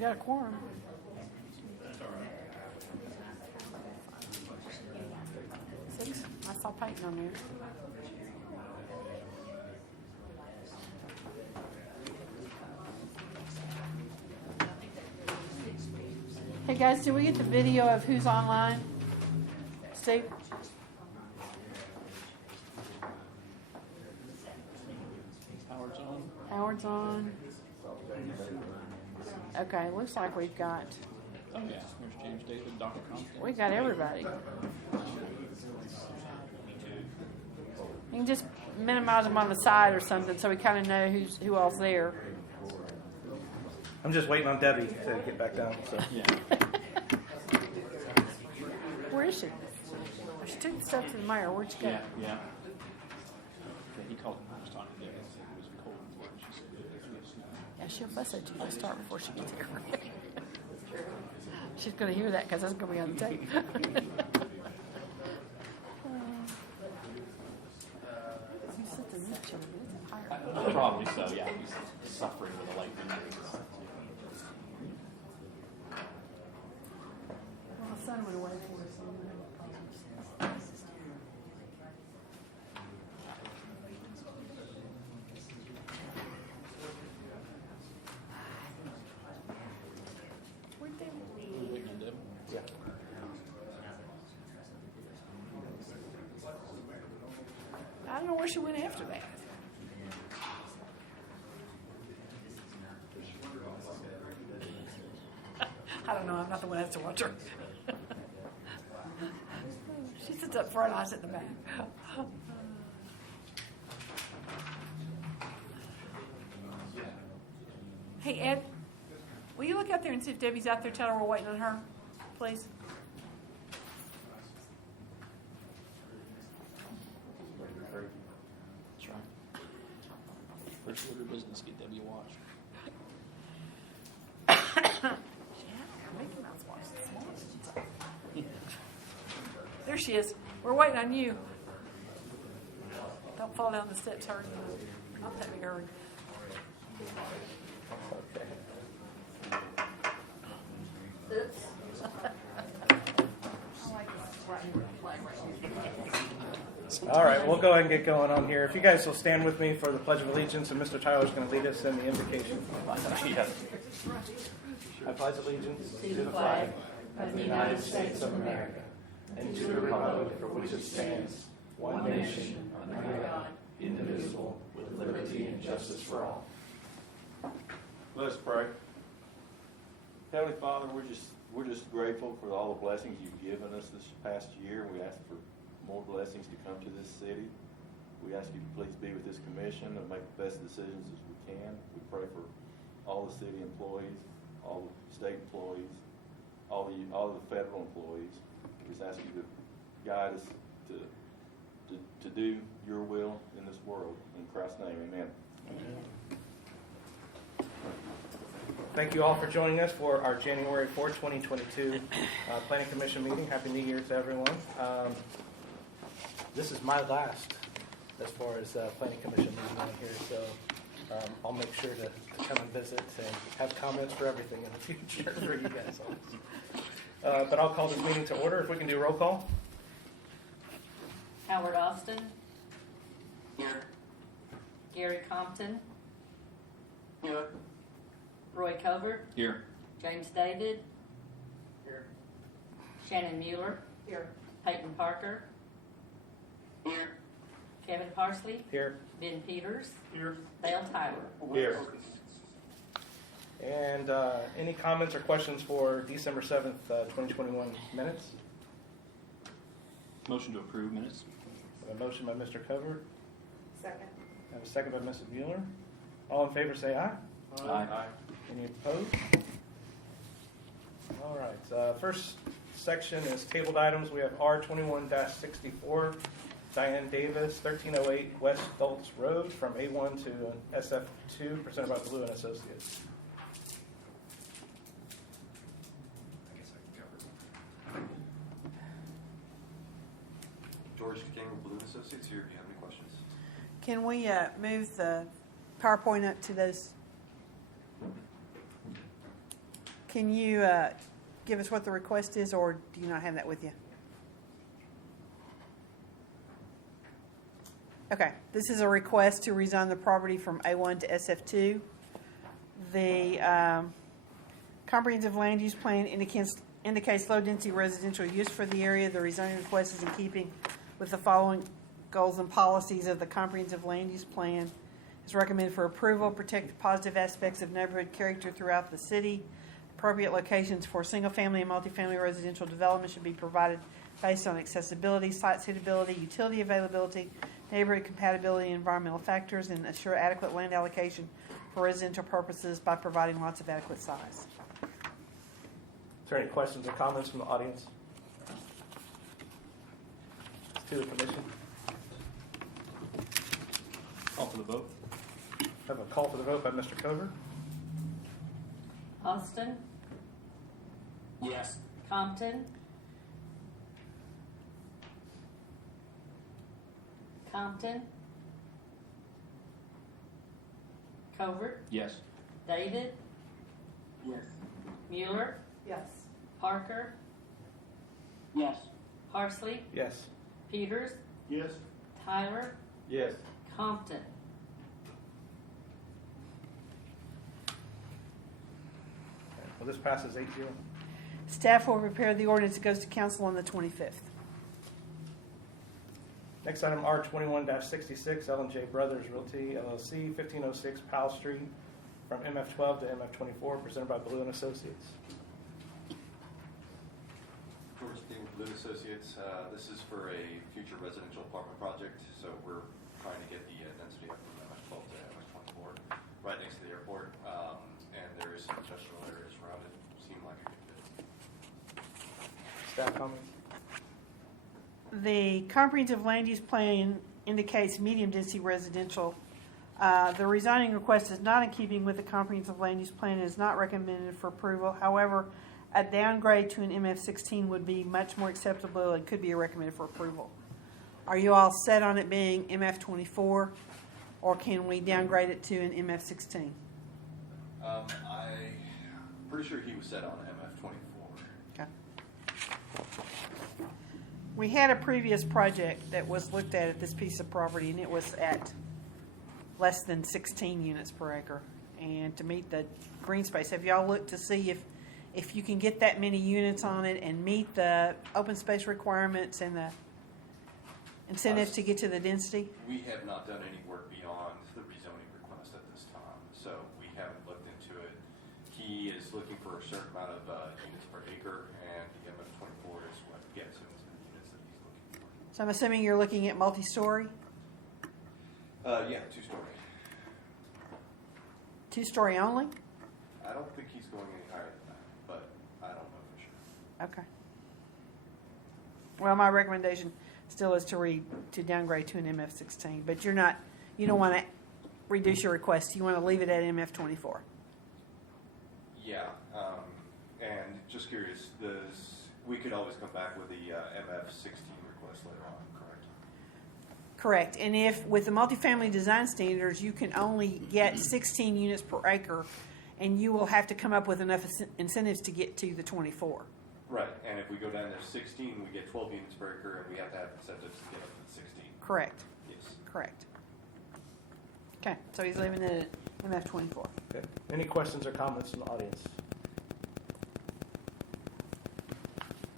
We got a quorum. That's all right. 6. I saw Peyton on there. Hey guys, did we get the video of who's online? Steve? Howard's on. Howard's on. Okay, looks like we've got Oh yeah, there's James David, Dr. Compton. we got everybody. You can just minimize them on the side or something so we kind of know who all's there. I'm just waiting on Debbie to get back down. So Yeah. Where is she? She took the stuff to the mayor. Where'd she go? Yeah. Yeah, he called me. I was talking to him. It was cold before. She said, Yeah, she'll fuss at you. Let's start before she gets here. She's going to hear that because that's going to be on the tape. You sit there with each other, but it's higher. probably so, yeah. He's suffering with a light injury. Well, the sun went away for us. So we don't have problems. Where'd they yeah. I don't know where she went after that. I don't know. I'm not the one that has to watch her. She sits up front. I sit in the back. Hey, Ed, will you look out there and see if Debbie's out there? Tell her we're waiting on her, please. That's right. First order of business, get Debbie a watch. Mickey Mouse watch this morning. There she is. We're waiting on you. Don't fall down the steps, hurry. Not that big hurry. Oops. All right, we'll go ahead and get going on here. If you guys will stand with me for the Pledge of Allegiance, and Mr. Tyler's going to lead us in the invocation. I pledge allegiance to the flag of the United States of America and to the republic for which it stands, one nation, under God, indivisible, with liberty and justice for all. Let's pray. Heavenly Father, we're just grateful for all the blessings you've given us this past year. We ask for more blessings to come to this city. We ask you to please be with this commission and make the best decisions as we can. We pray for all the city employees, all the state employees, all the federal employees. We just ask you to guide us to do your will in this world. In Christ's name, amen. Thank you all for joining us for our January 4, 2022 Planning Commission meeting. Happy New Year to everyone. This is my last as far as Planning Commission meeting on here, so I'll make sure to come and visit and have comments for everything in the future for you guys. But I'll call this meeting to order. If we can do a roll call. Howard Austin. Here. Gary Compton. Here. Roy Covert. Here. James David. Here. Shannon Mueller. Here. Peyton Parker. Here. Kevin Parsley. Here. Ben Peters. Here. Dale Tyler. Here. And any comments or questions for December 7th, 2021 minutes? Motion to approve minutes. A motion by Mr. Covert. Second. I have a second by Mrs. Mueller. All in favor say aye. Aye. Any opposed? All right. First section is tabled items. We have R21-64, Diane Davis, 1308 West Dulce Road, from A1 to SF2, presented by Blue and Associates. George King with Blue Associates here. Do you have any questions? Can we move the PowerPoint up to those? Can you give us what the request is, or do you not have that with you? Okay, this is a request to rezone the property from A1 to SF2. The comprehensive land use plan indicates low-density residential use for the area. The rezoning request is in keeping with the following goals and policies of the comprehensive land use plan. It's recommended for approval, protect the positive aspects of neighborhood character throughout the city. Appropriate locations for single-family and multifamily residential development should be provided based on accessibility, site suitability, utility availability, neighborhood compatibility, and environmental factors, and assure adequate land allocation for residential purposes by providing lots of adequate size. Is there any questions or comments from the audience? To the commission. Call for the vote. Have a call for the vote by Mr. Cover. Austin, Yes. Compton, Covert, Yes. David, Yes. Mueller, Yes. Parker, Yes. Parsley, Yes. Peters, Yes. Tyler, Yes. Compton. Well, this passes 8-0. Staff will prepare the ordinance that goes to council on the 25th. Next item, R21-66, L&J Brothers Realty LLC, 1506 Powell Street, from MF12 to MF24, presented by Blue and Associates. George Dean with Blue Associates. This is for a future residential apartment project, so we're trying to get the density up from MF12 to MF24, right next to the airport, and there is some industrial areas around it. Seem like a good fit. Staff comments? The comprehensive land use plan indicates medium-density residential. The rezoning request is not in keeping with the comprehensive land use plan and is not recommended for approval. However, a downgrade to an MF16 would be much more acceptable and could be recommended for approval. Are you all set on it being MF24, or can we downgrade it to an MF16? I'm pretty sure he was set on MF24. Okay. We had a previous project that was looked at this piece of property, and it was at less than 16 units per acre. And to meet the green space, have y'all looked to see if you can get that many units on it and meet the open space requirements and the incentives to get to the density? We have not done any work beyond the rezoning request at this time, so we haven't looked into it. He is looking for a certain amount of units per acre, and the MF24 is what gets him to the units that he's looking for. So I'm assuming you're looking at multi-story? Yeah, 2-story. Two-story only? I don't think he's going any higher than that, but I don't know for sure. Okay. Well, my recommendation still is to downgrade to an MF16, but you don't want to reduce your request. You want to leave it at MF24. Yeah, and just curious, we could always come back with the MF16 request later on, correct? Correct. And if with the multifamily design standards, you can only get 16 units per acre, and you will have to come up with enough incentives to get to the 24. Right, and if we go down there 16, we get 12 units per acre, and we have to have incentives to get up to 16. Correct. Yes. Correct. Okay, so he's leaving it at MF24. Okay. Any questions or comments from the audience?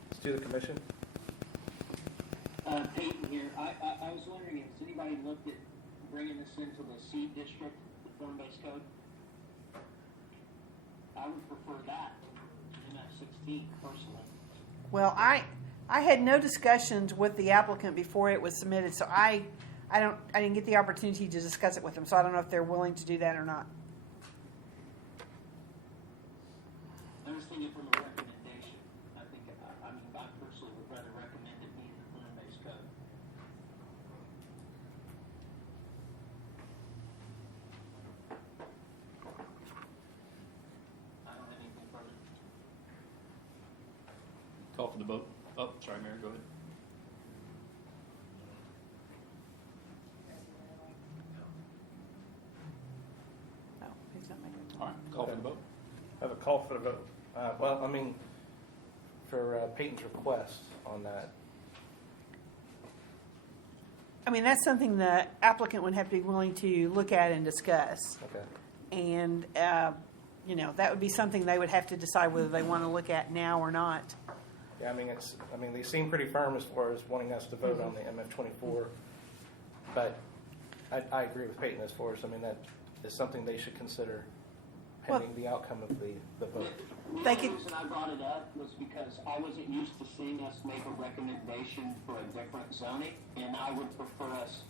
Let's do the commission. Peyton here. I was wondering if anybody looked at bringing this into the C district, the form-based code? I would prefer that to MF16 personally. Well, I had no discussions with the applicant before it was submitted, so I didn't get the opportunity to discuss it with them, so I don't know if they're willing to do that or not. I was thinking from a recommendation. I personally would rather recommend it be in the form-based code. I don't have anything further. Call for the vote. Oh, sorry, Mayor, go ahead. No, he's not making it. All right, call for the vote. Have a call for the vote. Well, I mean, for Peyton's request on that, I mean, that's something the applicant would have to be willing to look at and discuss. okay. And, you know, that would be something they would have to decide whether they want to look at now or not. Yeah, I mean, they seem pretty firm as far as wanting us to vote on the MF24, but I agree with Peyton as far as, I mean, that is something they should consider pending the outcome of the vote. They The could, reason I brought it up was because I wasn't used to seeing us make a recommendation for a different zoning, and I would prefer us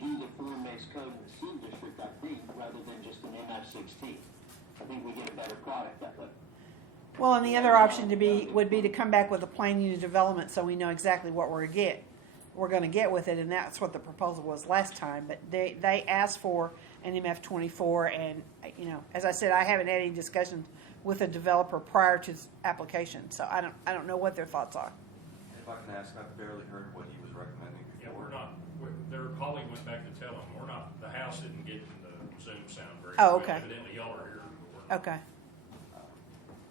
do the form-based code in the C district, I think, rather than just an MF16. I think we get a better product that way. well, and the other option would be to come back with a plan unit development so we know exactly what we're going to get with it, and that's what the proposal was last time. But they asked for an MF24, and, you know, as I said, I haven't had any discussions with a developer prior to this application, so I don't know what their thoughts are. If I can ask, I barely heard what he was recommending Yeah, before. we're not, their colleague went back to tell them, we're not, the house didn't get the Zoom sound very Oh, well. okay. Evidently y'all are here. We're not. Okay.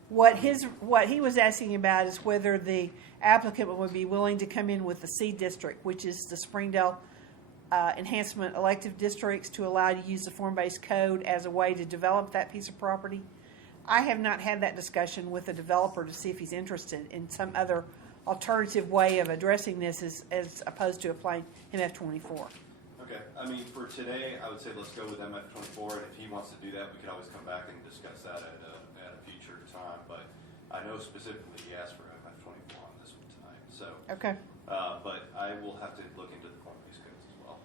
What he was asking about is whether the applicant would be willing to come in with the C district, which is the Springdale Enhancement Elective Districts, to allow you to use the form-based code as a way to develop that piece of property. I have not had that discussion with the developer to see if he's interested in some other alternative way of addressing this as opposed to applying MF24. Okay, I mean, for today, I would say let's go with MF24, and if he wants to do that, we can always come back and discuss that at a future time, but I know specifically he asked for MF24 on this one tonight, so. Okay. But I will have to look into the form-based codes as well.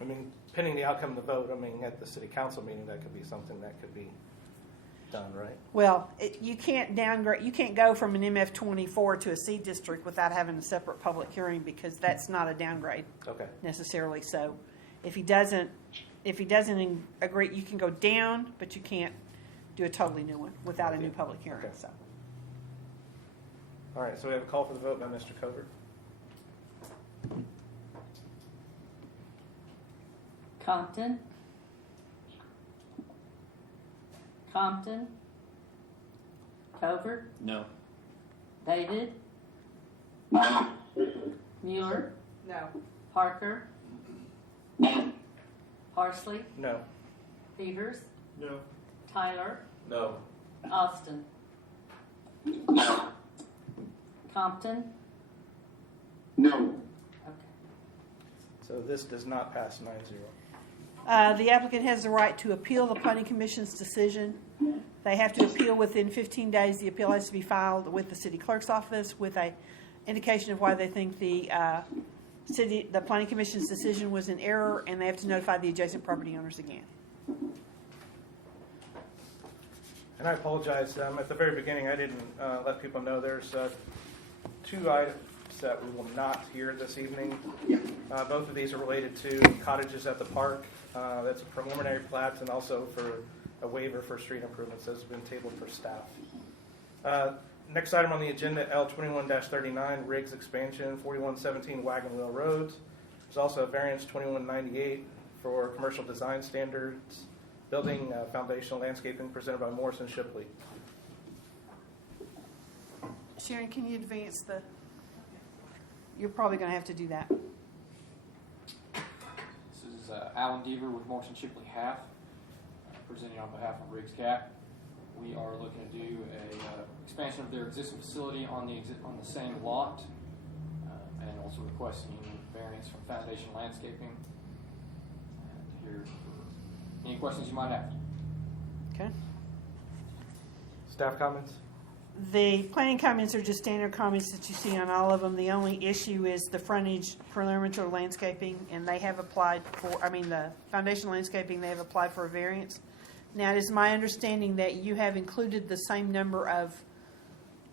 I mean, pending the outcome of the vote, I mean, at the city council meeting, that could be something that could be done, right? Well, you can't downgrade, you can't go from an MF24 to a C district without having a separate public hearing, because that's not a downgrade Okay. necessarily. So if he doesn't agree, you can go down, but you can't do a totally new one without a new public hearing. Okay. So All right, so we have a call for the vote by Mr. Covert. Compton. Compton. Covert. No. David. Mueller. no. Parker. Parsley. No. Peters. No. Tyler. No. Austin. Compton. No. Okay. So this does not pass 9-0. The applicant has the right to appeal the planning commission's decision. They have to appeal within 15 days. The appeal has to be filed with the city clerk's office with a indication of why they think the planning commission's decision was in error, and they have to notify the adjacent property owners again. And I apologize, at the very beginning, I didn't let people know there's 2 items that we will not hear this evening. Both of these are related to cottages at the park. That's a preliminary plat, and also for a waiver for street improvements that has been tabled for staff. Next item on the agenda, L21-39, Riggs Expansion, 4117 Wagon Wheel Road. There's also a variance 2198 for commercial design standards, building foundational landscaping presented by Morrison Shipley. Sharon, can you advance the? You're probably going to have to do that. This is Alan Deaver with Morrison Shipley Half, presenting on behalf of Riggs Cap. We are looking to do a expansion of their existing facility on the same lot, and also requesting variance from foundation landscaping. And here for any questions you might have. Okay. Staff comments? The planning comments are just standard comments that you see on all of them. The only issue is the frontage perimeter landscaping, and they have applied for, the foundation landscaping, they have applied for a variance. Now, it is my understanding that you have included the same number of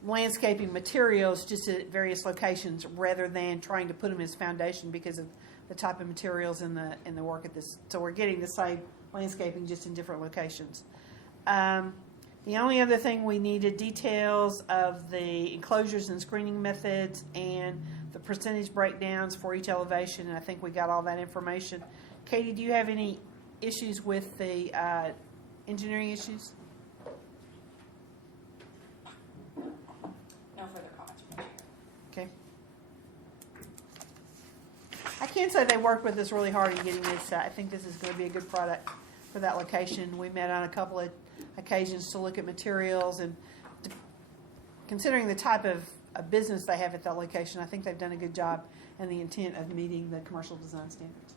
landscaping materials just at various locations rather than trying to put them as foundation because of the type of materials in the work at this. So we're getting the same landscaping just in different locations. The only other thing we needed details of the enclosures and screening methods and the percentage breakdowns for each elevation, and I think we got all that information. Katie, do you have any issues with the engineering issues? can say they worked with us really hard in getting this. I think this is going to be a good product for that location. We met on a couple of occasions to look at materials, and considering the type of business they have at that location, I think they've done a good job and the intent of meeting the commercial design standards.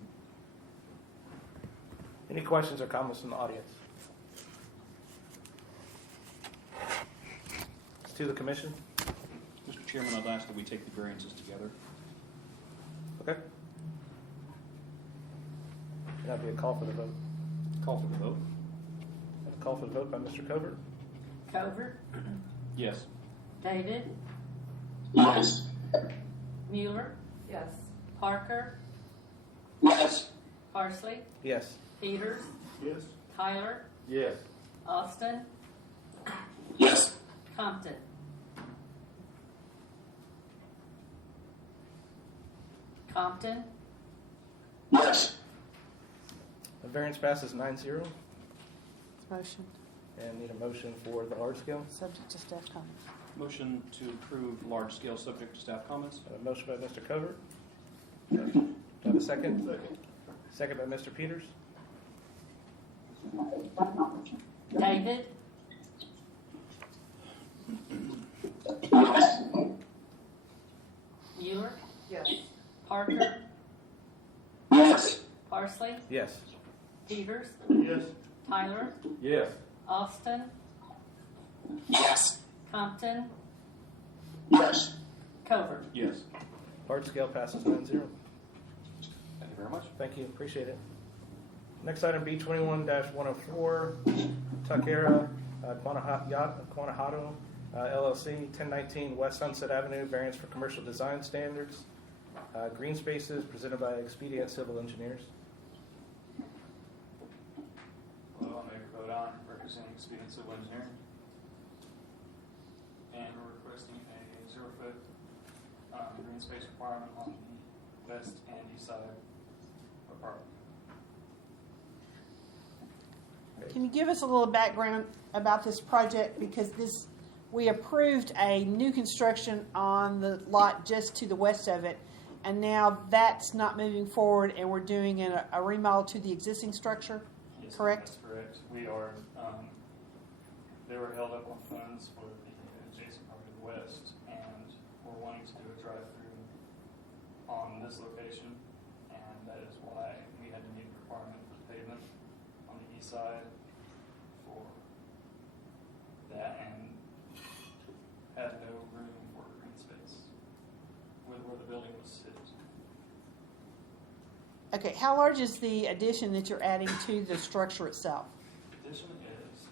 Any questions or comments from the audience? To the commission? Mr. Chairman, I'd ask that we take the variances together. Okay. That'd be a call for the vote. Call for the vote. A call for the vote by Mr. Covert. Covert, Yes. David, Yes. Mueller, Yes. Parker, Yes. Parsley, Yes. Peters, Yes. Tyler, Yes. Austin, Yes. Compton. Compton, Yes. The variance passes 9-0, Motion, and need a motion for the large scale. subject to staff comments. Motion to approve large scale subject to staff comments. A motion by Mr. Covert. Do I have a second? Second. Second by Mr. Peters. David, Yes. Mueller, Yes. Parker, Yes. Parsley, Yes. Peters, Yes. Tyler, Yes. Austin, Yes. Compton, Yes. Covert. Yes. Large scale passes 9-0. Thank you very much. Thank you, appreciate it. Next item, B21-104, Tuckera Guanajuato LLC, 1019 West Sunset Avenue, variance for commercial design standards. Green spaces presented by Expedient Civil Engineers. Hello, I'm Mayor Bodon, representing Expedient Civil Engineering. And we're requesting a 0-foot green space requirement on the west and east side of park. Can you give us a little background about this project? Because we approved a new construction on the lot just to the west of it, and now that's not moving forward, and we're doing a remodel to the existing structure, Yes, correct? That's correct. We are, they were held up on funds for the adjacent property to the west, and we're wanting to do a drive-through on this location, and that is why we had to meet the requirement for pavement on the east side for that, and had no room for green space with where the building was situated. Okay, how large is the addition that you're adding to the structure itself? Addition is,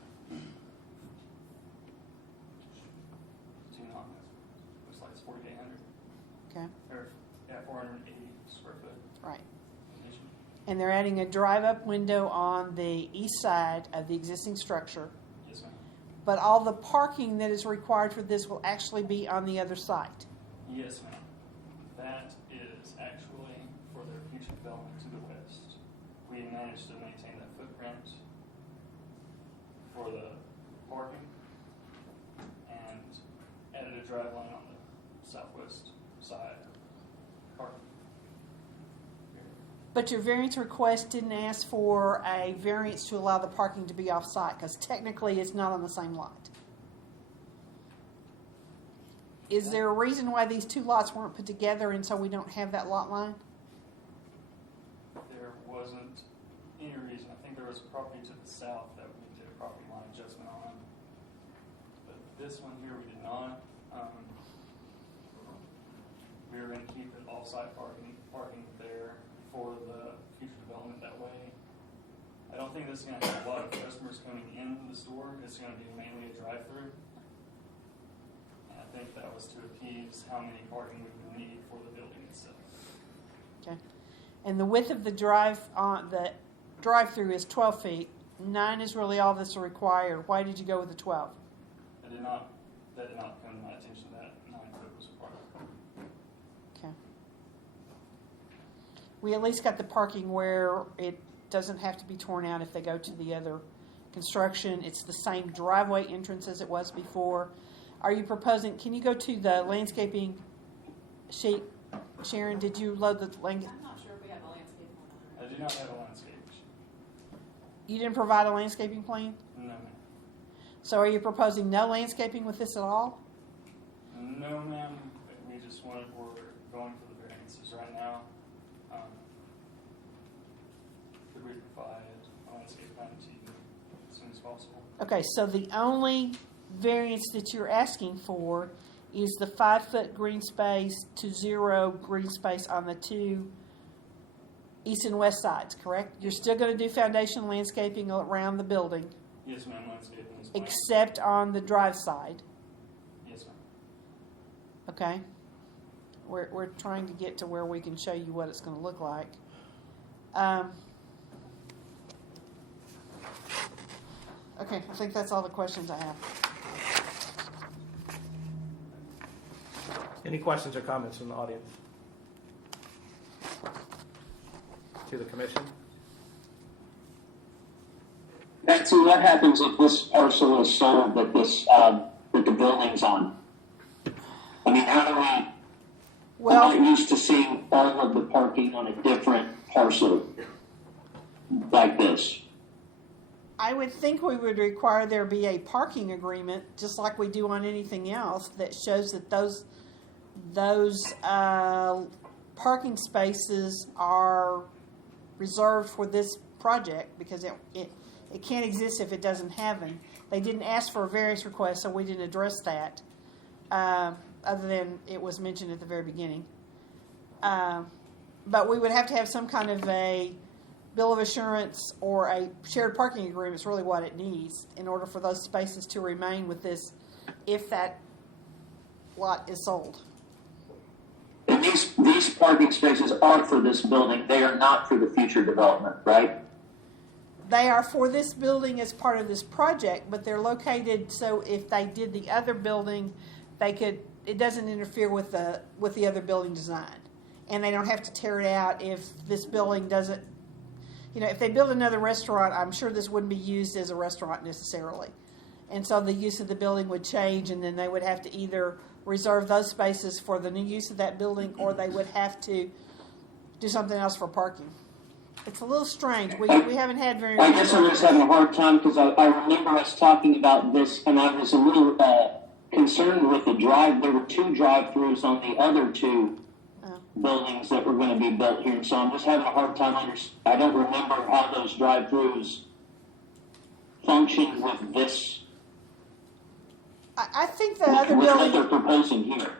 looks like it's 4,800, Okay, or, yeah, 480 square foot right. addition. And they're adding a drive-up window on the east side of the existing structure, Yes, ma'am. but all the parking that is required for this will actually be on the other side. Yes, ma'am. That is actually for their future development to the west. We managed to maintain that footprint for the parking and added a drive lane on the southwest side parking. But your variance request didn't ask for a variance to allow the parking to be off-site, because technically it's not on the same lot. Is there a reason why these two lots weren't put together and so we don't have that lot line? There wasn't any reason. I think there was a property to the south that we did a property line adjustment on. But this one here, we did not. We were going to keep it off-site parking there for the future development that way. I don't think this is going to have a lot of customers coming into the store. It's going to be mainly a drive-through. And I think that was to appease how many parking we would need for the building itself. Okay. And the width of the drive-through is 12 feet. 9 is really all that's required. Why did you go with the 12? That did not come to my attention that 9 foot was required. Okay. We at least got the parking where it doesn't have to be torn out if they go to the other construction. It's the same driveway entrance as it was before. Are you proposing, can you go to the landscaping sheet? Sharon, did you load the landscape? I'm not sure if do not have a landscape. You didn't provide a landscaping plan? No, ma'am. So are you proposing no landscaping with this at all? No, ma'am. We just we're going for the variances right now. Could we provide a landscape plan to you as soon as possible? Okay, so the only variance that you're asking for is the 5-foot green space to 0 green space on the two east and west sides, correct? You're still going to do foundation landscaping around the building, Yes, ma'am. Landscaping is planned. except on the drive side, Yes, ma'am. okay? We're trying to get to where we can show you what it's going to look like. Okay, I think that's all the questions I have. Any questions or comments from the audience? To the commission? Betsy, what happens if this parcel is sold that that the building's on? I mean, how do we? Well, I'm not used to seeing all of the parking on a different parcel like this. I would think we would require there be a parking agreement, just like we do on anything else, that shows that those parking spaces are reserved for this project, because it can't exist if it doesn't have them. They didn't ask for a variance request, so we didn't address that, other than it was mentioned at the very beginning. But we would have to have some kind of a bill of assurance or a shared parking agreement is really what it needs in order for those spaces to remain with this if that lot is sold. And these parking spaces are for this building. They are not for the future development, right? They are for this building as part of this project, but they're located so if they did the other building, it doesn't interfere with the other building design. And they don't have to tear it out if this building doesn't, if they build another restaurant, I'm sure this wouldn't be used as a restaurant necessarily. And so the use of the building would change, and then they would have to either reserve those spaces for the new use of that building, or they would have to do something else for parking. It's a little strange. We haven't had very I guess I'm just having a hard time because I remember us talking about this, and I was a little concerned with the drive. There were 2 drive-throughs on the other 2 buildings that were going to be built here, so I'm just having a hard time I don't remember how those drive-throughs function with this. I think the other with what building. they're proposing here.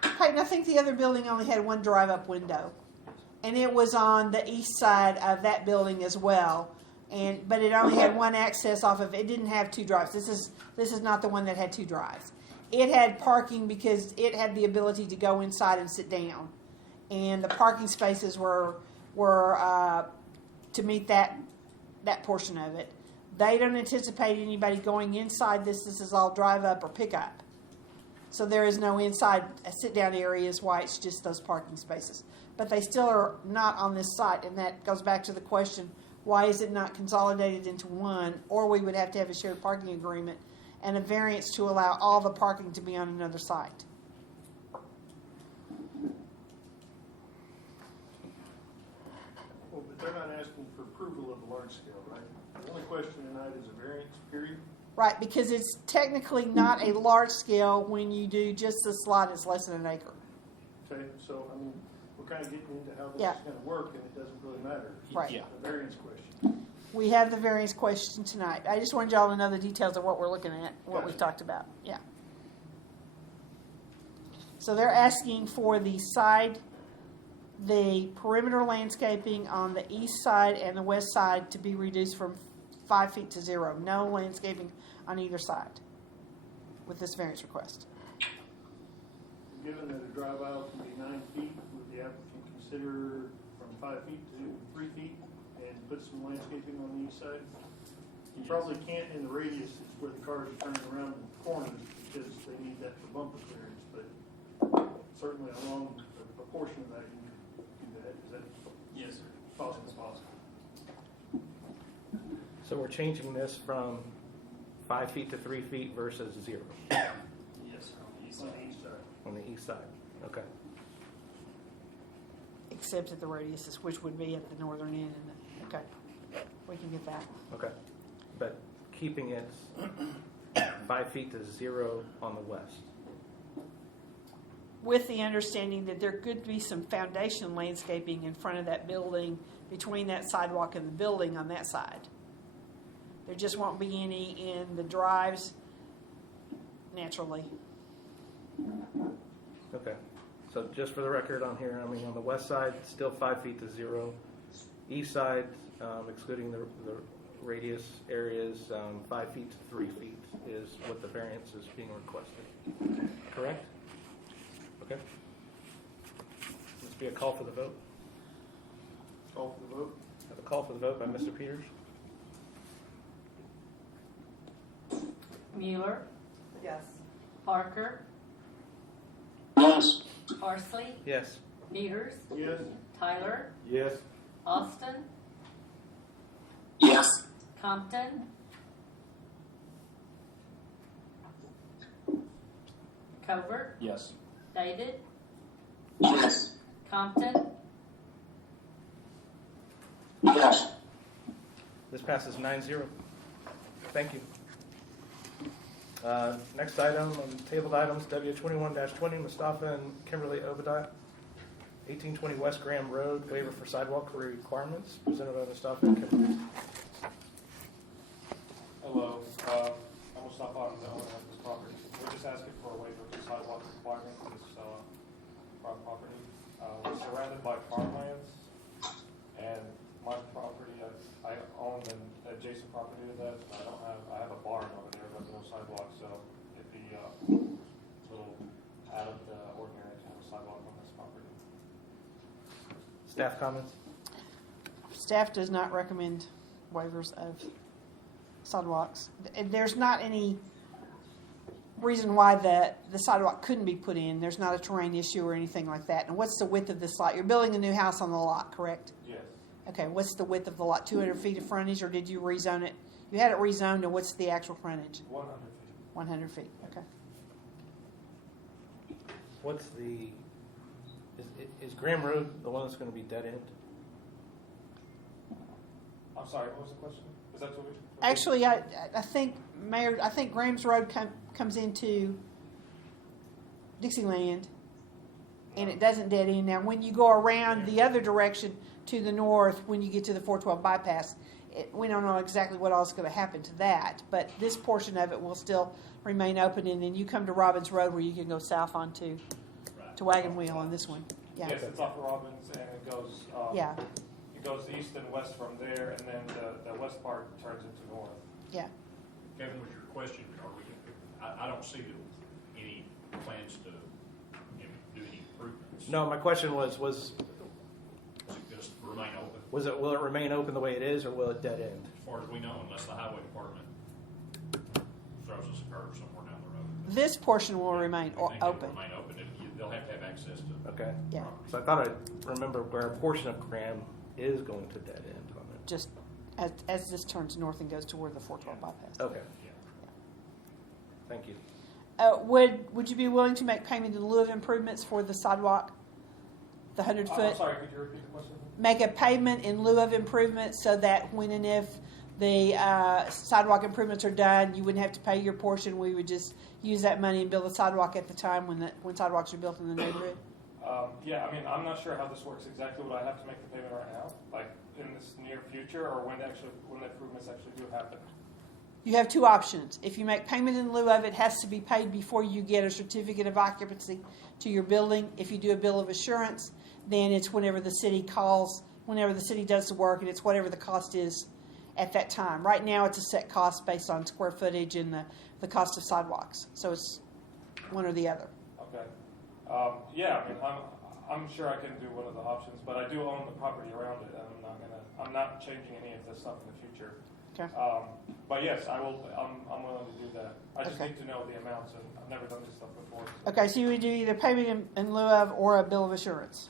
Clayton, I think the other building only had one drive-up window, and it was on the east side of that building as well. But it only had one access off of it. It didn't have 2 drives. This is not the one that had 2 drives. It had parking because it had the ability to go inside and sit down, and the parking spaces were to meet that portion of it. They don't anticipate anybody going inside this. This is all drive up or pick up. So there is no inside sit down areas. Why it's just those parking spaces. But they still are not on this site, and that goes back to the question: why is it not consolidated into one? Or we would have to have a shared parking agreement and a variance to allow all the parking to be on another site. Well, but they're not asking for approval of the large scale, right? The only question tonight is a variance, period. Right, because it's technically not a large scale when you do just this lot. It's less than an acre. Okay, so, I mean, we're kind of getting into how this Yeah. is going to work, and it doesn't really matter. Right. Yeah. The variance question. We have the variance question tonight. I just wanted y'all to know the details of what we're looking at, what we've Gotcha. talked about. Yeah. So they're asking for the perimeter landscaping on the east side and the west side to be reduced from 5 feet to 0. No landscaping on either side with this variance request. Given that a drive aisle can be 9 feet, would the applicant consider from 5 feet to 3 feet and put some landscaping on the east side? You probably can't in the radius, it's where the cars are turning around in the corners because they need that for bumper clearance, but certainly along a portion of that you can do that. Is that Yes, sir. possible? It's possible. So we're changing this from 5 feet to 3 feet versus 0 Yes, sir. On the east On side. the east side. on the east side. Okay. Except at the radiuses, which would be at the northern end we can get that. Okay. But keeping it 5 feet to 0 on the west. With the understanding that there could be some foundation landscaping in front of that building, between that sidewalk and the building on that side. There just won't be any in the drives naturally. Okay. So just for the record on here, I mean, on the west side, still 5 feet to 0. East side, excluding the radius areas, 5 feet to 3 feet is what the variance is being requested. Correct? Okay. This be a call for the vote. Call for the vote. Have a call for the vote by Mr. Peters. Mueller, Yes. Parker, Yes. Parsley, Yes. Peters, Yes. Tyler, Yes. Austin, Yes. Compton, Covert, Yes. David, Yes. Compton, Yes. This passes 9-0. Thank you. Next item on tabled items, W21-20, Mustafa and Kimberly Obadiah, 1820 West Graham Road, waiver for sidewalk requirements, presented by Mustafa and Kimberly. Hello, I'm Mustafa, I'm the owner of this property. We're just asking for a waiver for sidewalk requirement for this property. We're surrounded by farmlands, and my property, I own an adjacent property to that. I have a barn over there, but no sidewalk, so it'd be a little out of the ordinary to have a sidewalk on this property. Staff comments? Staff does not recommend waivers of sidewalks. There's not any reason why the sidewalk couldn't be put in. There's not a terrain issue or anything like that. And what's the width of this lot? You're building a new house on the lot, correct? Yes, Okay, what's the width of the lot? 200 feet of frontage, or did you rezone it? You had it rezoned, and what's the actual frontage? 100 feet. 100 feet, okay. What's the, is Graham Road the one that's going to be dead end? I'm sorry, what was the question? Is that what we? Actually, I think, Mayor, I think Graham's Road comes into Dixieland, and it doesn't dead end. Now, when you go around the other direction to the north, when you get to the 412 bypass, we don't know exactly what else is going to happen to that, but this portion of it will still remain open, and then you come to Robbins Road where you can go south onto to Wagon Wheel on this one. Yeah. Yes, it's off of Robbins, and it goes. Yeah. It goes east and west from there, and then the west part turns into north. Yeah. Kevin, was your question, are we, I don't see any plans to, do any improvements. No, my question was Is it going to remain open, will it remain open the way it is, or will it dead end? as far as we know, unless the highway department throws us a curve somewhere down the road? This portion will remain I think open. It'll remain open, they'll have to have access to Okay. Yeah. property. So I thought I remember where a portion of Graham is going to dead end on it. Just as this turns north and goes to where the 412 bypass. Okay. Yeah. Thank you. Would you be willing to make payment in lieu of improvements for the sidewalk, the 100 I'm foot? sorry, could you repeat the question? Make a payment in lieu of improvements so that when and if the sidewalk improvements are done, you wouldn't have to pay your portion. We would just use that money and build a sidewalk at the time when sidewalks are built in the neighborhood. Yeah, I mean, I'm not sure how this works exactly. Would I have to make the payment right now, like in this near future, or when the improvements actually do happen? You have two options. If you make payment in lieu of, it has to be paid before you get a certificate of occupancy to your building. If you do a bill of assurance, then it's whenever the city calls, whenever the city does the work, and it's whatever the cost is at that time. Right now, it's a set cost based on square footage and the cost of sidewalks. So it's one or the other. Okay. Yeah, I mean, I'm sure I can do one of the options, but I do own the property around it, and I'm not changing any of this stuff in the future. Okay. But yes, I will. I'm willing to do that. I just Okay. need to know the amounts, and I've never done this stuff before. Okay, so you would do either payment in lieu of or a bill of assurance.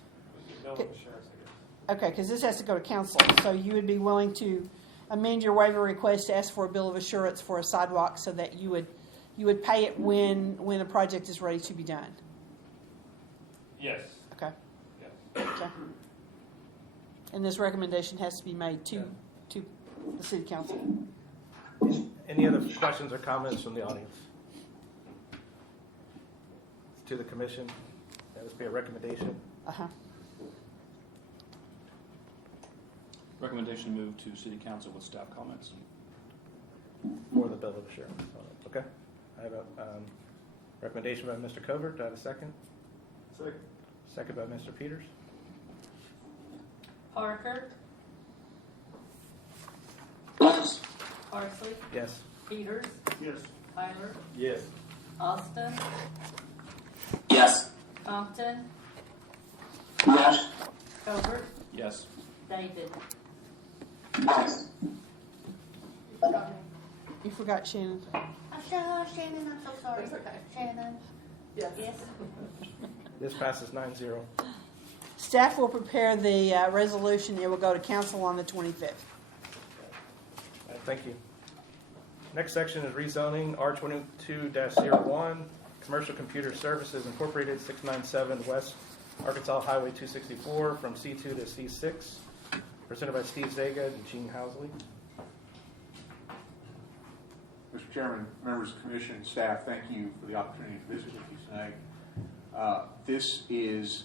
Bill of assurance, I guess. Okay, because this has to go to council. So you would be willing to amend your waiver request to ask for a bill of assurance for a sidewalk so that you would pay it when the project is ready to be done. Yes. Okay. Yes. Okay. And this recommendation has to be made to the city council. Any other questions or comments from the audience? To the commission, that would be a recommendation. Uh-huh. Recommendation to move to city council with staff comments. For the bill of assurance. Okay. I have a recommendation by Mr. Covert. Do I have a second? Second. Second by Mr. Peters. Parker, Yes. Parsley, Yes. Peters, Yes. Tyler, Yes. Austin, Yes. Compton, Yes. Covert, Yes. David. Yes. You forgot Shannon. Shannon, I'm so sorry. Shannon. Yes. This passes 9-0. Staff will prepare the resolution. It will go to council on the 25th. Thank you. Next section is rezoning R22-01, Commercial Computer Services Incorporated, 697 West Arkansas Highway 264 from C2 to C6. Presented by Steve Vega and Gene Housley. Mr. Chairman, members of the commission, and staff, thank you for the opportunity to visit with you tonight. This is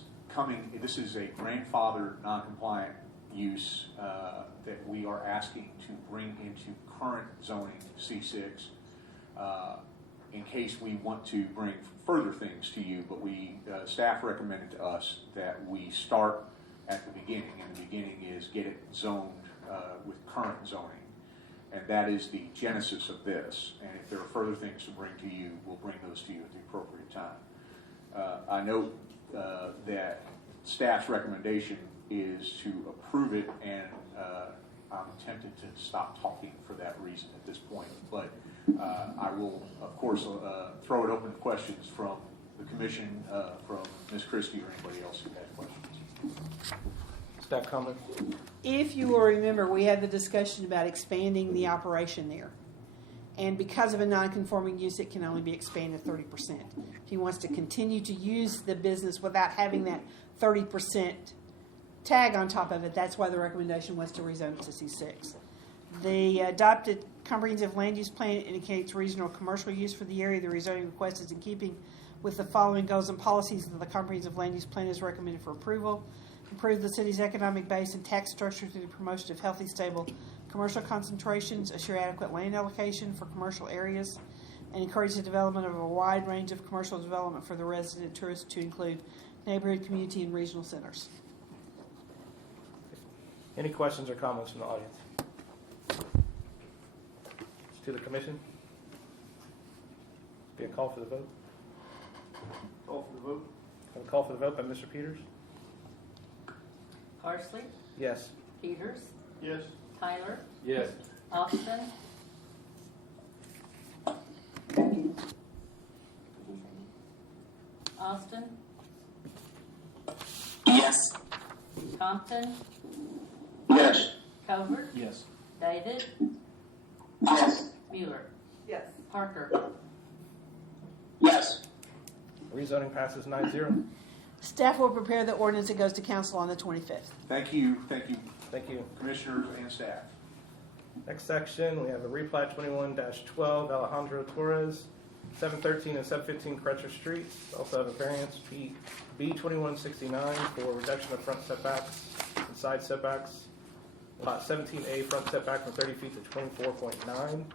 a grandfathered, non-compliant use that we are asking to bring into current zoning C6 in case we want to bring further things to you, but staff recommended to us that we start at the beginning, and the beginning is get it zoned with current zoning. And that is the genesis of this. And if there are further things to bring to you, we'll bring those to you at the appropriate time. I note that staff's recommendation is to approve it, and I'm tempted to stop talking for that reason at this point. But I will, of course, throw it open to questions from the commission, from Ms. Christie or anybody else who has questions. Staff comments? If you will remember, we had the discussion about expanding the operation there. And because of a non-conforming use, it can only be expanded 30%. If he wants to continue to use the business without having that 30% tag on top of it, that's why the recommendation was to rezone it to C6. The adopted comprehensive land use plan indicates regional commercial use for the area. The rezoning request is in keeping with the following goals and policies of the comprehensive land use plan is recommended for approval. Improve the city's economic base and tax structure through the promotion of healthy, stable commercial concentrations, assure adequate land allocation for commercial areas, and encourage the development of a wide range of commercial development for the resident tourists to include neighborhood, community, and regional centers. Any questions or comments from the audience? To the commission? Be a call for the vote. Call for the vote. A call for the vote by Mr. Peters? Parsley, Yes. Peters, Yes. Tyler, Yes. Austin, Yes. Compton, Yes. Covert, Yes. David, Yes. Mueller. Yes. Parker. Yes. Rezoning passes 9-0. Staff will prepare the ordinance that goes to council on the 25th. Thank you, Thank you. commissioners and staff. Next section, we have a replat 21-12 Alejandro Torres, 713 and 715 Crutcher Streets. Also have a variance B2169 for reduction of front setbacks and side setbacks. Lot 17A front setback from 30 feet to 24.9,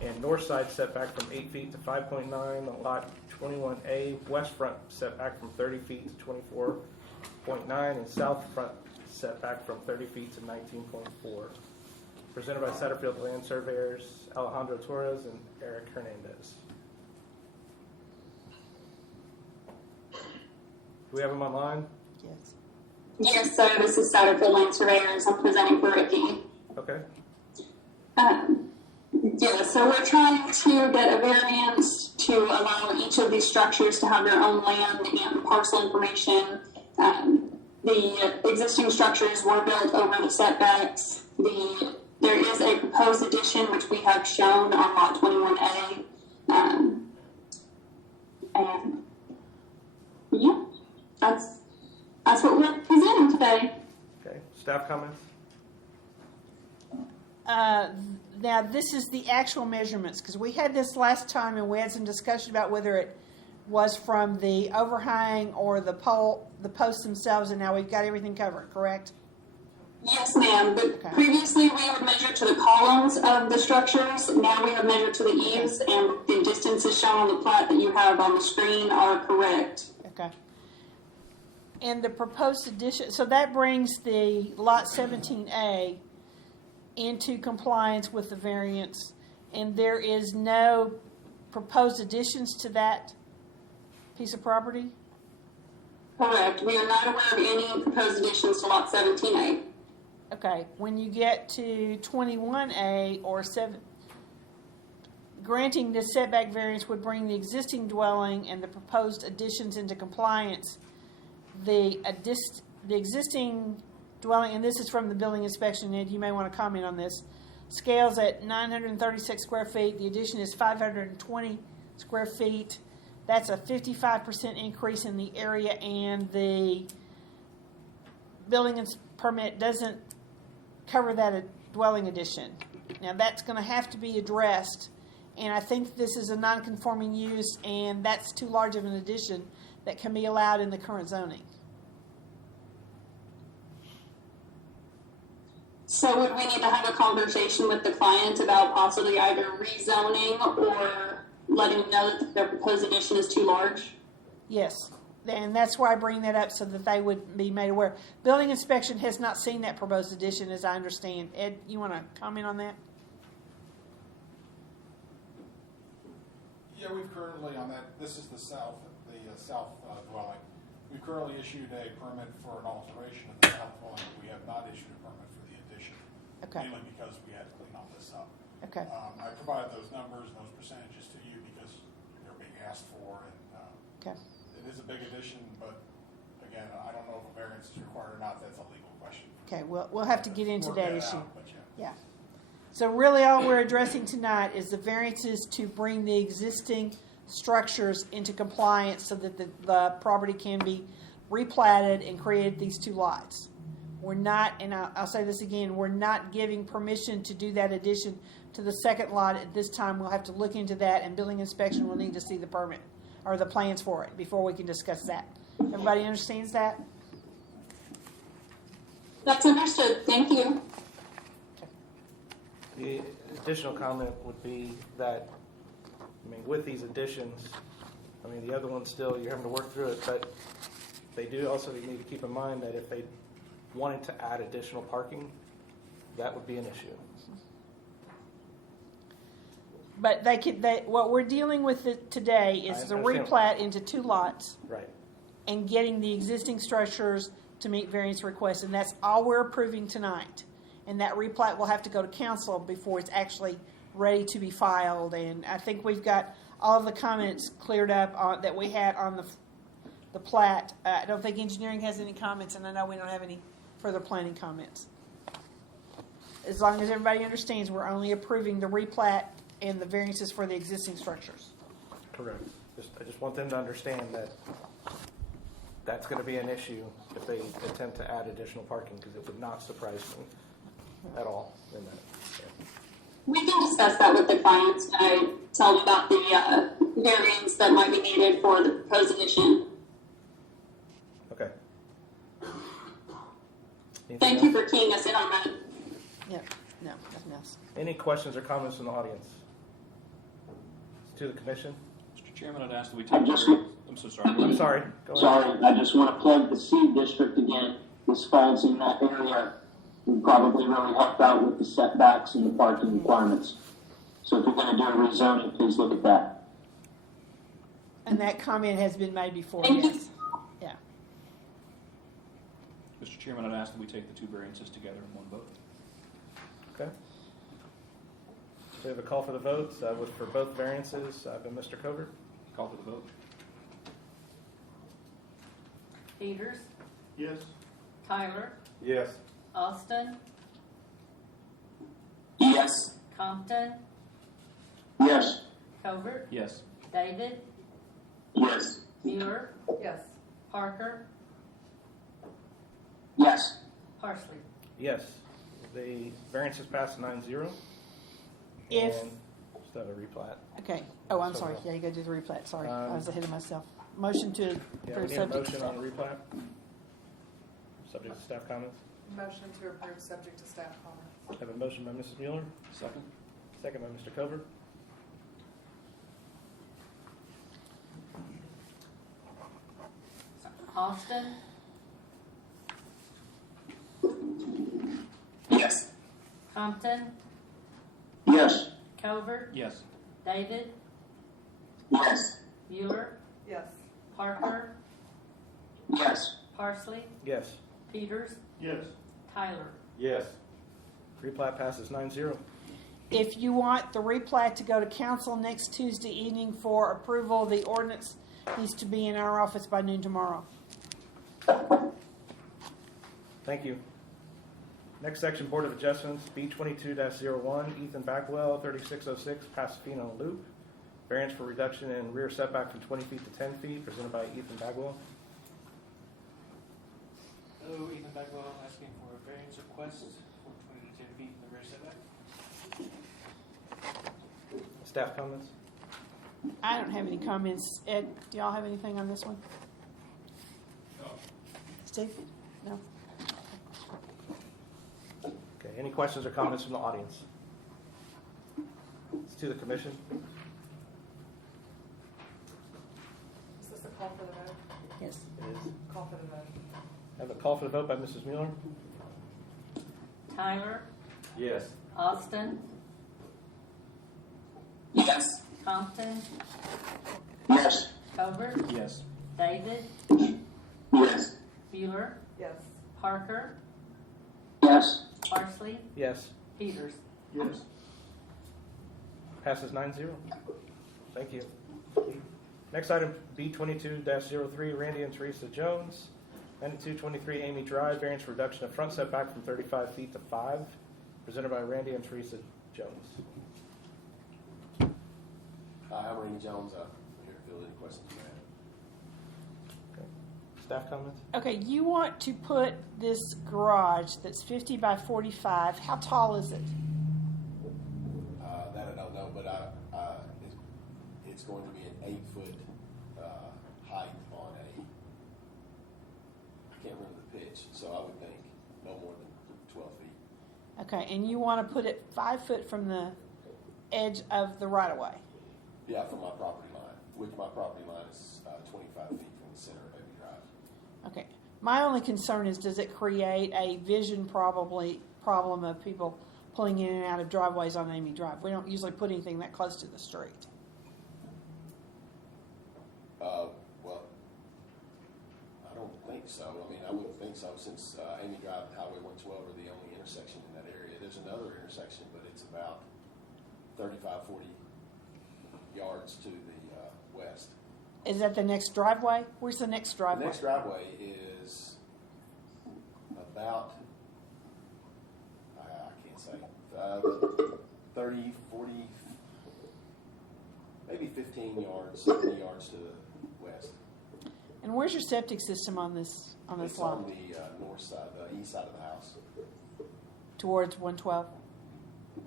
and north side setback from 8 feet to 5.9. Lot 21A west front setback from 30 feet to 24.9, and south front setback from 30 feet to 19.4. Presented by Satterfield Land Surveyors, Alejandro Torres and Eric Hernandez. Do we have them online? Yes. Yes, sir. This is Satterfield Land Surveyors. I'm presenting for Ricky. Okay. Yeah, so we're trying to get a variance to allow each of these structures to have their own land and parcel information. The existing structures were built over the setbacks. There is a proposed addition, which we have shown on lot 21A. And yeah, that's what we're presenting today. Okay. Staff comments? Now, this is the actual measurements, because we had this last time and we had some discussion about whether it was from the overhang or the posts themselves, and now we've got everything covered, correct? Yes, ma'am. But Okay. previously we had measured to the columns of the structures. Now we have measured to the eaves, and the distances shown on the plat that you have on the screen are correct. Okay. And the proposed addition, so that brings the lot 17A into compliance with the variance, and there is no proposed additions to that piece of property? Correct. We are not aware of any proposed additions to lot 17A. Okay, when you get to 21A or 7, granting this setback variance would bring the existing dwelling and the proposed additions into compliance. The existing dwelling, and this is from the building inspection, Ed, you may want to comment on this, scales at 936 square feet. The addition is 520 square feet. That's a 55% increase in the area, and the building permit doesn't cover that dwelling addition. Now, that's going to have to be addressed, and I think this is a non-conforming use, and that's too large of an addition that can be allowed in the current zoning. So would we need to have a conversation with the client about possibly either rezoning or letting them know that their proposed addition is too large? Yes, and that's why I bring that up, so that they would be made aware. Building inspection has not seen that proposed addition, as I understand. Ed, you want to comment on that? Yeah, we've currently on that, this is the south dwelling. We've currently issued a permit for an alteration of the south dwelling, but we have not issued a permit for the addition. Okay. Mainly because we had to clean all this up. Okay. I provided those numbers and those percentages to you because they're being asked for, and Okay. it is a big addition, but again, I don't know if a variance is required or not. That's a legal question. Okay, we'll have to get into Work that issue. out, but yeah. Yeah. So really all we're addressing tonight is the variances to bring the existing structures into compliance so that the property can be replatted and create these two lots. We're not, and I'll say this again, we're not giving permission to do that addition to the second lot at this time. We'll have to look into that, and building inspection will need to see the permit or the plans for it before we can discuss that. Everybody understands that? That's understood. Thank you. The additional comment would be that, I mean, with these additions, I mean, the other ones still, you're having to work through it, but they do also need to keep in mind that if they wanted to add additional parking, that would be an issue. But what we're dealing with today is the replat into two lots. Right. And getting the existing structures to meet variance requests, and that's all we're approving tonight. And that replat will have to go to council before it's actually ready to be filed. And I think we've got all of the comments cleared up that we had on the plat. I don't think engineering has any comments, and I know we don't have any further planning comments. As long as everybody understands, we're only approving the replat and the variances for the existing structures. Correct. I just want them to understand that that's going to be an issue if they attempt to add additional parking, because it would not surprise me at all in that. Yeah. We can discuss that with the clients. I tell them about the variance that might be needed for the proposed addition. Okay. Thank you for keying us in on that. Yeah, no, nothing else. Any questions or comments from the audience? To the commission? Mr. Chairman, I'd ask that we I take just- I'm so sorry. I'm sorry. Go ahead. Sorry, I just want to plug the C district again. This falls in that area. Would probably really help out with the setbacks and the parking requirements. So if you're going to do a rezoning, please look at that. And that comment has been made before, Thank you. yes. Yeah. Mr. Chairman, I'd ask that we take the two variances together in one vote. Okay. So we have a call for the votes for both variances. Mr. Covert. Call for the vote. Peters, Yes. Tyler, Yes. Austin, Yes. Compton, Yes. Covert, Yes. David, Yes. Muir. Yes. Parker, Yes. Parsley. Yes. The variance is passed 9-0. If- And still have a replat. Okay. Oh, I'm sorry. Yeah, you gotta do the replat. Sorry, I was ahead of myself. Motion to Yeah, we approve need a subject to motion staff. on the replat. Subject to staff comments. Motion to approve subject to staff comments. Have a motion by Mrs. Mueller, Second? second by Mr. Cover. Austin, Yes. Compton, Yes. Covert, Yes. David, Yes. Mueller, Yes. Parker, Yes. Parsley, Yes. Peters, Yes. Tyler. Yes. Replat passes 9-0. If you want the replat to go to council next Tuesday evening for approval, the ordinance needs to be in our office by noon tomorrow. Thank you. Next section, Board of Adjustments, B22-01, Ethan Backwell, 3606 Pasadena Loop. Variance for reduction in rear setback from 20 feet to 10 feet, presented by Ethan Bagwell. Hello, Ethan Bagwell, asking for a variance request for 20 to 10 feet in the rear setback. Staff comments? I don't have any comments. Ed, do y'all have anything on this one? No. Steve? No? Okay, any questions or comments from the audience? It's to the commission. Is this a call for the vote? Yes. It is. Call for the vote. I have a call for the vote by Mrs. Mueller. Tyler, Yes. Austin, Yes. Compton, Yes. Covert, Yes. David, Yes. Mueller, Yes. Parker? Yes. Parsley, Yes. Peters. Yes. Passes 9-0. Thank you. Next item, B22-03, Randy and Teresa Jones. 9223 Amy Drive, variance for reduction of front setback from 35 feet to 5, presented by Randy and Teresa Jones. Hi, I'm Randy Jones. I'm here to field any questions you may have. Okay. Staff comments? Okay, you want to put this garage that's 50 by 45, how tall is it? That I don't know, but it's going to be an 8-foot height on a, I can't remember the pitch, so I would think no more than 12 feet. Okay, and you want to put it 5 foot from the edge of the right-of-way? Yeah, from my property line, which my property line is 25 feet from the center of Vega Drive. Okay. My only concern is, does it create a vision problem of people pulling in and out of driveways on Amy Drive? We don't usually put anything that close to the street. Well, I don't think so. I mean, I wouldn't think so since Amy Drive and Highway 112 are the only intersection in that area. There's another intersection, but it's about 35, 40 yards to the west. Is that the next driveway? Where's the next driveway? The next driveway is about, I can't say, 30, 40, maybe 15 yards, 20 yards to the west. And where's your septic system on this It's lot? on the north side, the east side of the house. Towards 112?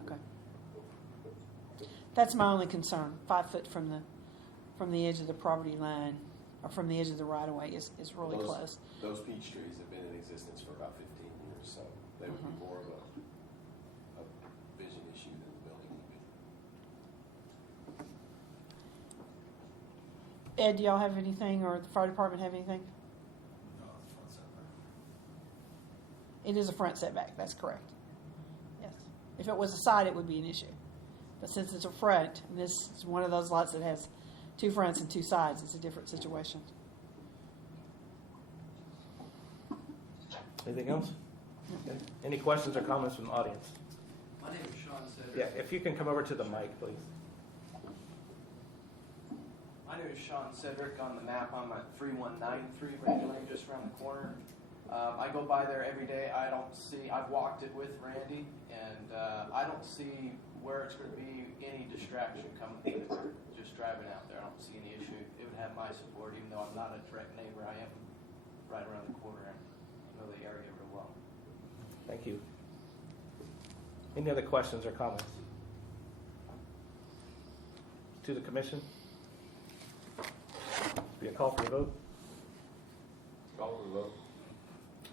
Okay. That's my only concern. 5 foot from the edge of the property line, or from the edge of the right-of-way is really close. Those peach trees have been in existence for about 15 years, so they would be more of a vision issue than the building would be. Ed, do y'all have anything, or the fire department have anything? No, it's front setback. It is a front setback, that's correct. Yes. If it was a side, it would be an issue. But since it's a front, and this is one of those lots that has 2 fronts and 2 sides, it's a different situation. Anything else? Okay. Any questions or comments from the audience? My name is Sean Sedgwick. Yeah, if you can come over to the mic, please. My name is Sean Sedgwick. On the map, I'm at 3193 Randy Lane, just around the corner. I go by there every day. I've walked it with Randy, and I don't see where it's going to be any distraction coming through there. Just driving out there, I don't see any issue. It would have my support, even though I'm not a direct neighbor. I am right around the corner and know the area real well. Thank you. Any other questions or comments? To the commission? Be a call for the vote. Call for the vote.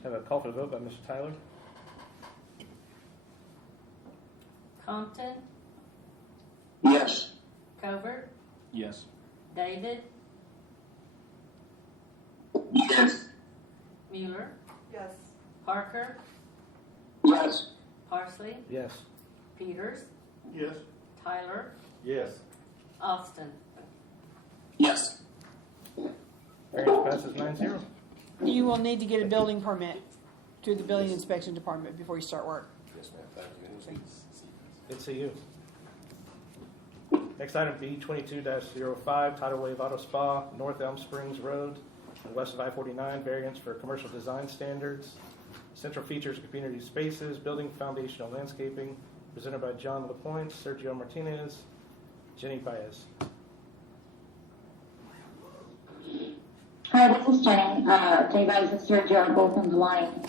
Have a call for the vote by Mr. Tyler. Compton, Yes. Covert, Yes. David, Yes. Mueller, Yes. Parker, Yes. Parsley, Yes. Peters, Yes. Tyler, Yes. Austin. Yes. Variance passes 9-0. You will need to get a building permit through the building inspection department before you start work. Yes, ma'am, thank you. And we'll Good to see you. Next item, B 22-05, Tidal Wave Auto Spa, North Elm Springs Road, and west of I-49, variance for commercial design standards. Central features of community spaces, building foundational landscaping, presented by John LaPointe, Sergio Martinez, Jenny Baez. Hi, this is Jenny. Jenny Baez and Sergio are both on the line.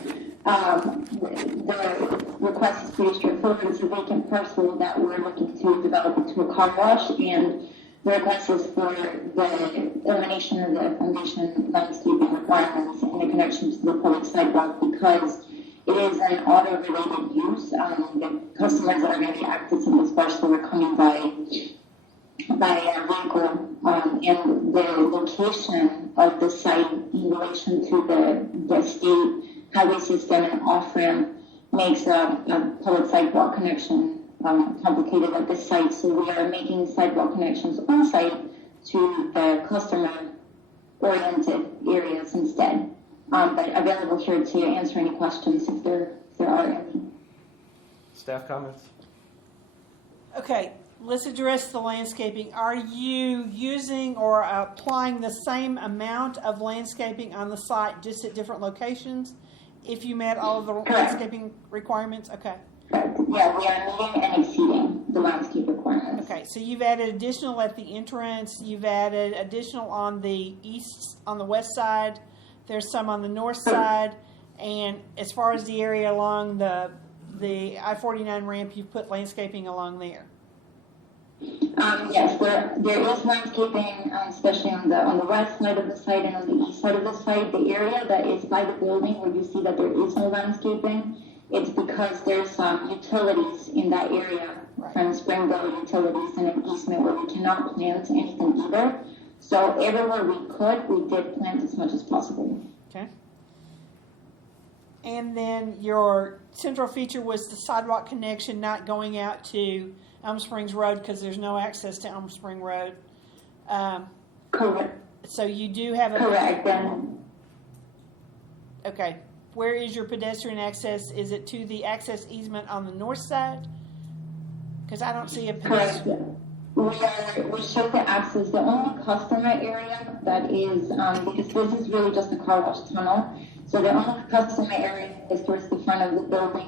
The request is pretty straightforward. It's a vacant parcel that we're looking to develop into a car wash, and the request is for the elimination of the foundation landscaping requirements and the connection to the public sidewalk because it is an auto-related use. The customers that are going to be accessing this parcel are coming by a vehicle, and the location of the site in relation to the state highway system and off-ramp makes a public sidewalk connection complicated at this site. So we are making sidewalk connections on site to the customer-oriented areas instead. But available here to answer any questions if there are any. Staff comments? Okay, let's address the landscaping. Are you using or applying the same amount of landscaping on the site, just at different locations? If you met all of the landscaping requirements? Okay. Correct. Yeah, we are meeting and exceeding the landscape requirements. Okay, so you've added additional at the entrance, you've added additional on the west side, there's some on the north side, and as far as the area along the I-49 ramp, you've put landscaping along there. Yes, there is landscaping, especially on the west side of the site and on the east side of the site. The area that is by the building where you see that there is no landscaping, it's because there's some utilities in that area from Springville Utilities and an easement where we cannot plant anything either. So everywhere we could, we did plant as much as possible. Okay. And then your central feature was the sidewalk connection not going out to Elm Springs Road because there's no access to Elm Spring Road. Correct. So you do have a... Correct. Then. Okay. Where is your pedestrian access? Is it to the access easement on the north side? Because I don't see a pedestrian. Correct. We show the access. The only customer area that is, because this is really just a car wash tunnel, so the only customer area is towards the front of the building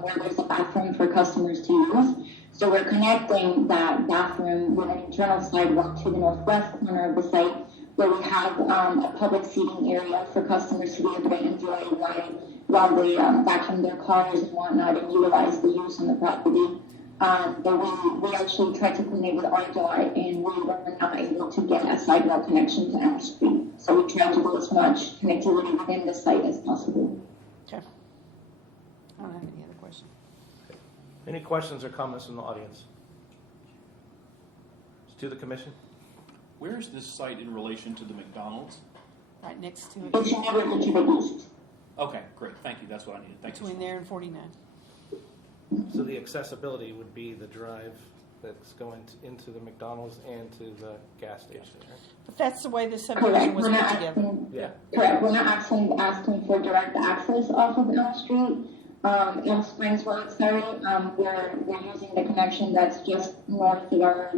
where there's a bathroom for customers to use. So we're connecting that bathroom with an internal sidewalk to the northwest corner of the site where we have a public seating area for customers to be able to enjoy while they vacuum their cars and whatnot and utilize the use on the property. But we actually tried to coordinate with RDOT and we were not able to get a sidewalk connection to Elm Street. So we tried to do as much connectivity within the site as possible. Okay. I don't have any other questions. Any questions or comments from the audience? To the commission? Where is this site in relation to the McDonald's? Right next to it. It's immediately to the east. Okay, great. Thank you. That's what I needed. Thank you. Between there and 49. So the accessibility would be the drive that's going into the McDonald's and to the gas station, right? But that's the way the subdivision was put together. Yeah. Correct. We're not actually asking for direct access off of Elm Street. Elm Springs Road, sorry. We're using the connection that's just north of our,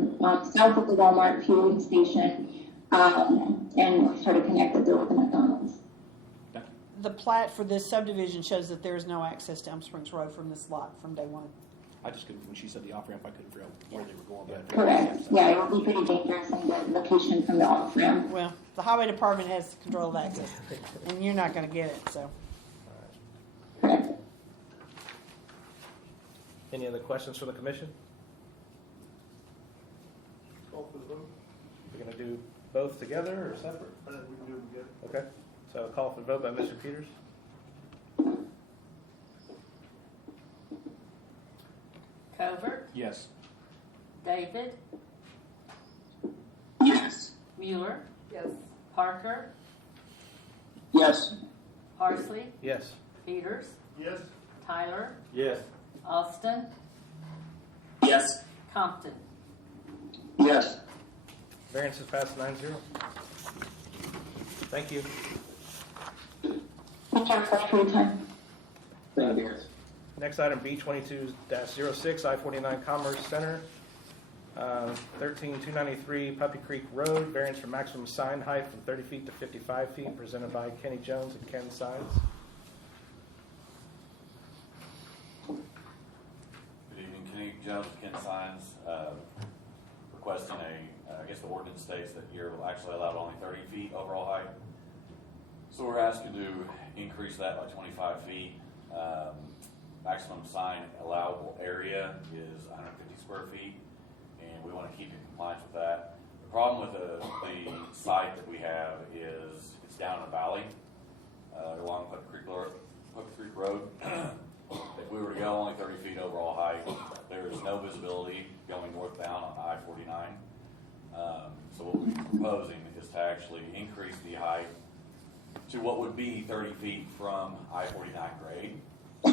south of the Walmart fueling station, and sort of connected there with the McDonald's. The plat for this subdivision shows that there is no access to Elm Springs Road from this lot from day one. I just couldn't, when she said the off-ramp, I couldn't figure out where they were going. But Correct. Yeah, it would be pretty dangerous in the location from the off-ramp. Well, the highway department has control of access, and you're not going to get it, so. All right. Correct. Any other questions from the commission? Call for the vote. We're going to do both together or separate? I think we can do them together. Okay. So a call for the vote by Mr. Peters. Covert, Yes. David, Yes. Mueller, Yes. Parker, Yes. Parsley, Yes. Peters, Yes. Tyler, Yes. Austin, Yes. Compton. Yes. Variance is passed 9-0. Thank you. Thank you for your time. Thank you. Next item, B22-06, I-49 Commerce Center, 13293 Puppy Creek Road, variance for maximum sign height from 30 feet to 55 feet, presented by Kenny Jones and Ken Sides. Good evening, Kenny Jones, Ken Signs, requesting I guess the ordinance states that you're actually allowed only 30 feet overall height. So we're asking to increase that by 25 feet. Maximum sign allowable area is 150 square feet, and we want to keep in compliance with that. The problem with the site that we have is it's down in a valley along Puppy Creek Road. If we were to go only 30 feet overall height, there is no visibility going northbound on I-49. So what we're proposing is to actually increase the height to what would be 30 feet from I-49 grade to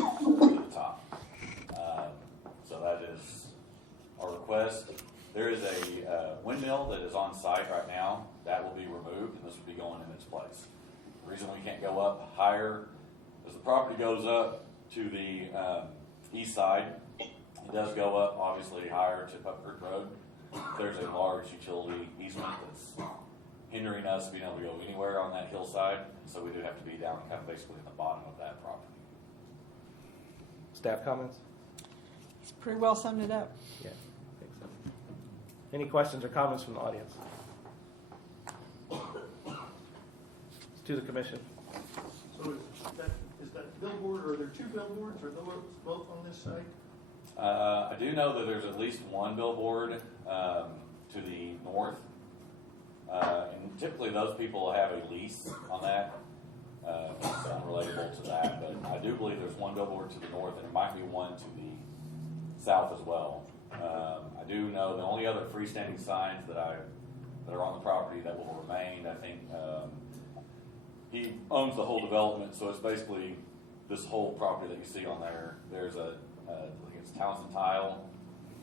the top. So that is our request. There is a windmill that is on site right now. That will be removed, and this would be going in its place. The reason we can't go up higher is the property goes up to the east side. It does go up, obviously, higher to Puppy Creek Road. There's a large utility easement that's hindering us being able to go anywhere on that hillside, so we do have to be down kind of basically at the bottom of that property. Staff comments? It's pretty well summed it up. Yeah, I think so. Any questions or comments from the audience? Let's do the commission. So is that billboard, or are there two billboards, or those both on this site? I do know that there's at least one billboard to the north, and typically those people have a lease on that. It's unrelatable to that, but I do believe there's one billboard to the north, and there might be one to the south as well. I do know the only other freestanding signs that are on the property that will remain, I think, he owns the whole development, so it's basically this whole property that you see on there. There's I think it's Townsend Tile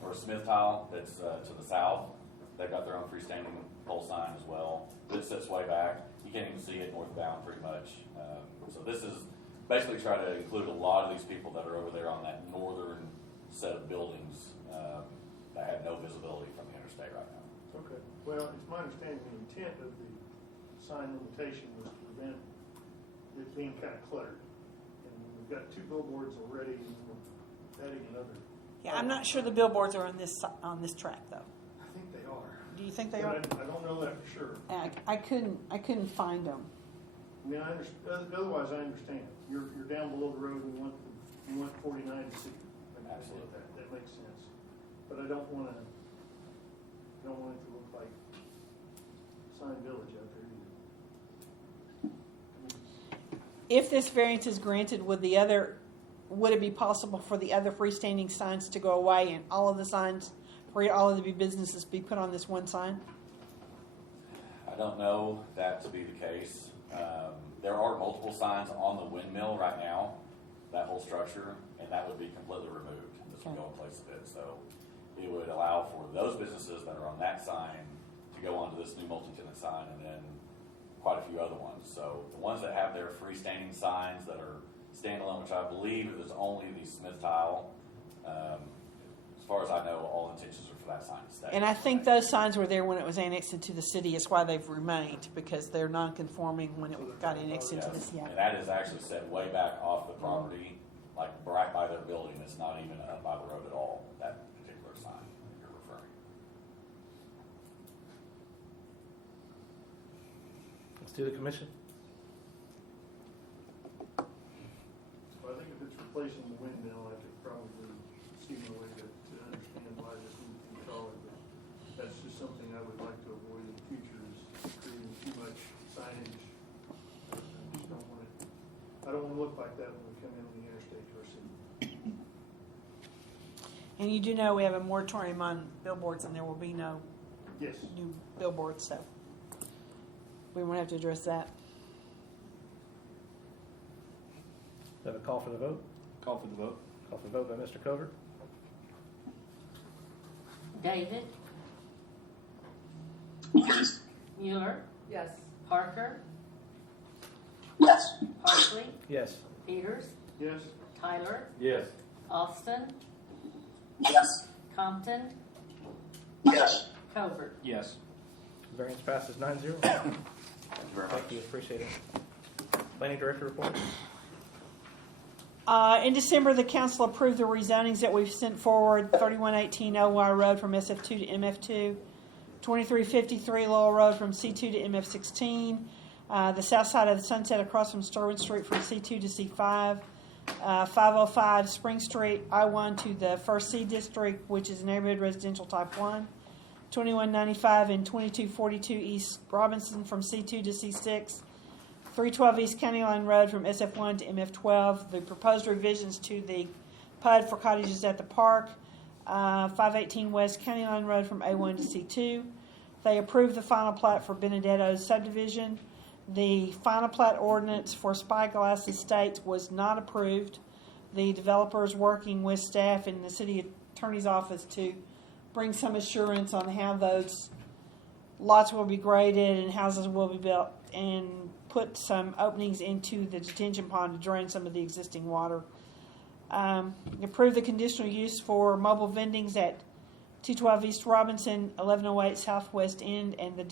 or Smith Tile that's to the south. They've got their own freestanding pole sign as well. This sits way back. You can't even see it northbound pretty much. So this is basically trying to include a lot of these people that are over there on that northern set of buildings that have no visibility from the interstate right now. Okay. Well, it's my understanding the intent of the sign limitation was to prevent it being kind of cluttered. And we've got two billboards already, and we're adding another. Yeah, I'm not sure the billboards are on this track though. I think they are. Do you think they But are? I don't know that for sure. I couldn't find them. I mean, otherwise I understand. You're down below the road, and you want 49 to see. Absolutely. That makes sense. But I don't want it to look like Sign Village out there either. If this variance is granted, would it be possible for the other freestanding signs to go away and all of the signs for all of the businesses be put on this one sign? I don't know that to be the case. There are multiple signs on the windmill right now, that whole structure, and that would be completely removed. This would go in place of it. So it would allow for those businesses that are on that sign to go onto this new multi-tenant sign, and then quite a few other ones. So the ones that have their freestanding signs that are standalone, which I believe is only the Smith Tile, as far as I know, all intentions are for that sign to stay. And I think those signs were there when it was annexed into the city. It's why they've remained, because they're non-conforming when it got annexed into this. Yeah. And that is actually set way back off the property, like right by their building. It's not even up by the road at all, that particular sign that you're referring. Let's do the commission. So I think if it's replacing the windmill, I could probably see no something I would like to avoid in the future is creating too much signage. I just don't want it, I don't want to look like that when we come in on the interstate to our city. And you do know we have a moratorium on billboards, and there will be no Yes. new billboards, so we won't have to address that. Do I have a call for the vote? Call for the vote. Call for the vote by Mr. Covert. David, Yes. Mueller, Yes. Parker, Yes. Parsley, Yes. Peters, Yes. Tyler, Yes. Austin, Yes. Compton, Yes. Covert. Yes. Variance passes 9-0. Thank you very much. Thank you, appreciate it. Planning Director report. In December, the council approved the rezonings that we've sent forward: 3118 OY Road from SF2 to MF2, 2353 Lowell Road from C2 to MF16, the south side of the Sunset across from Sterling Street from C2 to C5, 505 Spring Street, I-1 to the First C District, which is neighborhood residential type 1, 2195 and 2242 East Robinson from C2 to C6, 312 East County Line Road from SF1 to MF12, the proposed revisions to the PUD for cottages at the park, 518 West County Line Road from A1 to C2. They approved the final plat for Benedetto's subdivision. The final plat ordinance for Spyglass Estates was not approved. The developer is working with staff in the city attorney's office to bring some assurance on how those lots will be graded and houses will be built, and put some openings into the detention pond to drain some of the existing water. Approve the conditional use for mobile vendings at 212 East Robinson, 1108 Southwest End, and the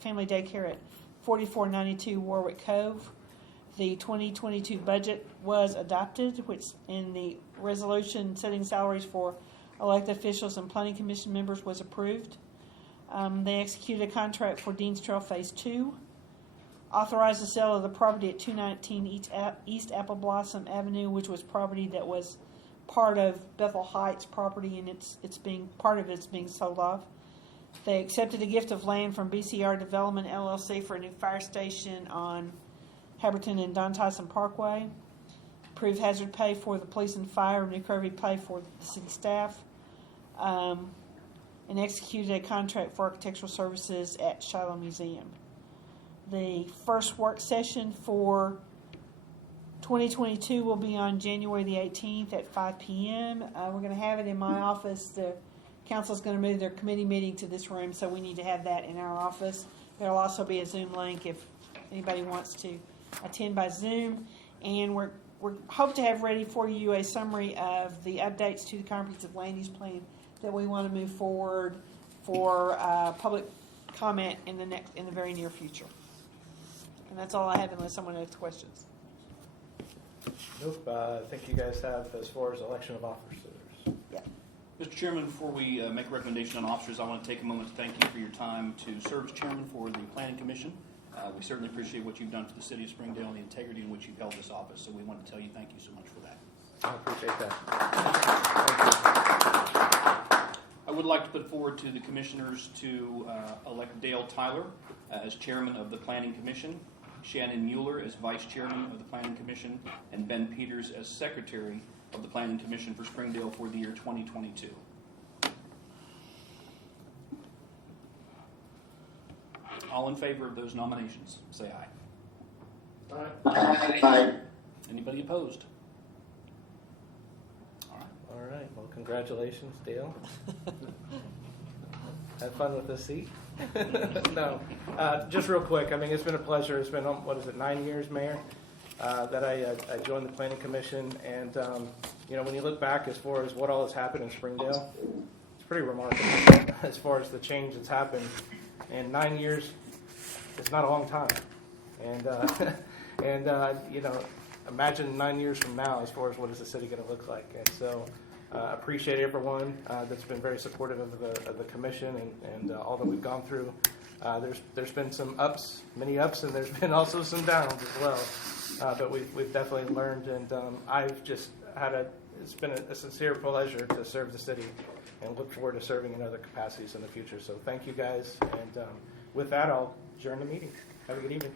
family daycare at 4492 Warwick Cove. The 2022 budget was adopted, which in the resolution setting salaries for elected officials and planning commission members was approved. They executed a contract for Dean's Trail Phase 2. Authorized the sale of the property at 219 East Apple Blossom Avenue, which was property that was part of Bethel Heights property, and it's being sold off. They accepted a gift of land from BCR Development LLC for a new fire station on Haberton and Don Tyson Parkway. Approved hazard pay for the police and fire, new curvy pay for the city staff, and executed a contract for architectural services at Shiloh Museum. The first work session for 2022 will be on January the 18th at 5 p.m. We're going to have it in my office. The council's going to move their committee meeting to this room, so we need to have that in our office. There will also be a Zoom link if anybody wants to attend by Zoom. And we're hope to have ready for you a summary of the updates to the comprehensive land use plan that we want to move forward for public comment in the very near future. And that's all I have, unless someone has questions. Nope. I think you guys have as far as election of officers. Yeah. Mr. Chairman, before we make a recommendation on officers, I want to take a moment to thank you for your time to serve as chairman for the Planning Commission. We certainly appreciate what you've done for the city of Springdale and the integrity in which you've held this office, so we want to tell you thank you so much for that. I appreciate that. Thank you. I would like to put forward to the commissioners to elect Dale Tyler as chairman of the Planning Commission, Shannon Mueller as vice chairman of the Planning Commission, and Ben Peters as secretary of the Planning Commission for Springdale for the year 2022. All in favor of those nominations, say aye. Aye. Anybody opposed? All right. Well, congratulations, Dale. Have fun with this seat. No, just real quick. I mean, it's been a pleasure. It's been 9 years, Mayor, that I joined the Planning Commission, and when you look back as far as what all has happened in Springdale, it's pretty remarkable as far as the change that's happened. And 9 years is not a long time, and imagine 9 years from now as far as what is the city going to look like. And so appreciate everyone that's been very supportive of the commission and all that we've gone through. There's been some ups, many ups, and there's been also some downs as well. but we've definitely learned, and I've just had it's been a sincere pleasure to serve the city and look forward to serving in other capacities in the future. So thank you guys, and with that, I'll adjourn the meeting. Have a good evening.